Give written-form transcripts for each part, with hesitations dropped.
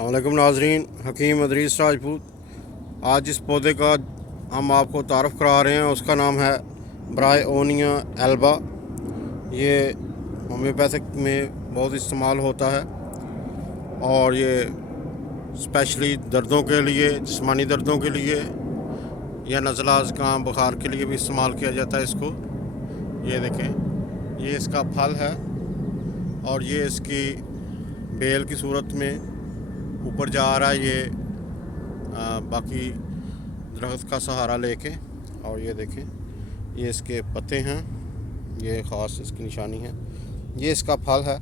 अस्सलामुअलैकुम नाजरीन, हकीम अदरीस राजपूत। आज जिस पौधे का हम आपको तारफ़ करा रहे हैं उसका नाम है ब्रायोनिया एल्बा। ये होम्योपैथिक में बहुत इस्तेमाल होता है और ये स्पेशली दर्दों के लिए, जिस्मानी दर्दों के लिए या नज़ला ज़ुकाम बुखार के लिए भी इस्तेमाल किया जाता है इसको। ये देखें, ये इसका फल है और ये इसकी बेल की सूरत में ऊपर जा रहा है। ये बाकी दरख्त का सहारा लेके। और ये देखें, ये इसके पत्ते हैं, ये ख़ास इसकी निशानी है। ये इसका फल है।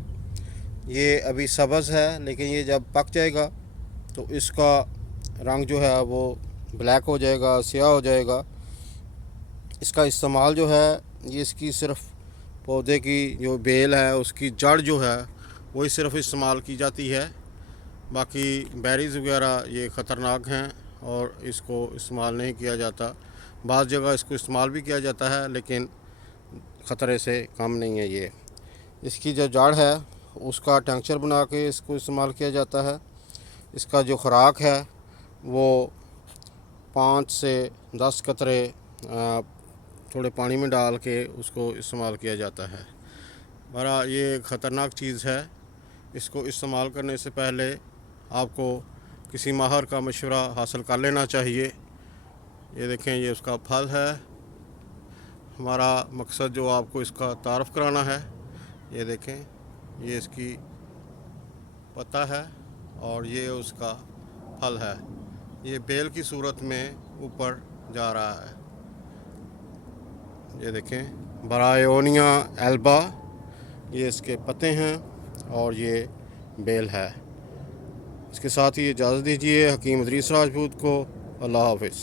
ये अभी सब्ज़ है, लेकिन ये जब पक जाएगा तो इसका रंग जो है वो ब्लैक हो जाएगा, स्याह हो जाएगा। इसका इस्तेमाल जो है, ये इसकी सिर्फ पौधे की जो बेल है उसकी जड़ जो है वही सिर्फ इस्तेमाल की जाती है। बाकी बेरीज़ वगैरह ये ख़तरनाक हैं और इसको इस्तेमाल नहीं किया जाता। बाज़ जगह इसको इस्तेमाल भी किया जाता है, लेकिन ख़तरे से कम नहीं है। ये इसकी जो जड़ है उसका टेंक्चर बना के इसको इस्तेमाल किया जाता है। इसका जो ख़ुराक है वो 5 से 10 कतरे थोड़े पानी में डाल के उसको इस्तेमाल किया जाता है। बड़ा ये ख़तरनाक चीज़ है। इसको इस्तेमाल करने से पहले आपको किसी माहर का मशवरा हासिल कर लेना चाहिए। ये देखें, ये उसका फल है। हमारा मकसद जो आपको इसका तारफ़ कराना है। ये देखें, ये इसकी पत्ता है और ये उसका फल है। ये बेल की सूरत में ऊपर जा रहा है। ये देखें, ब्रायोनिया एल्बा, ये इसके पत्ते हैं और ये बेल है। इसके साथ ही इजाज़त दीजिए हकीम अदरीस राजपूत को। अल्लाह हाफ़िज़।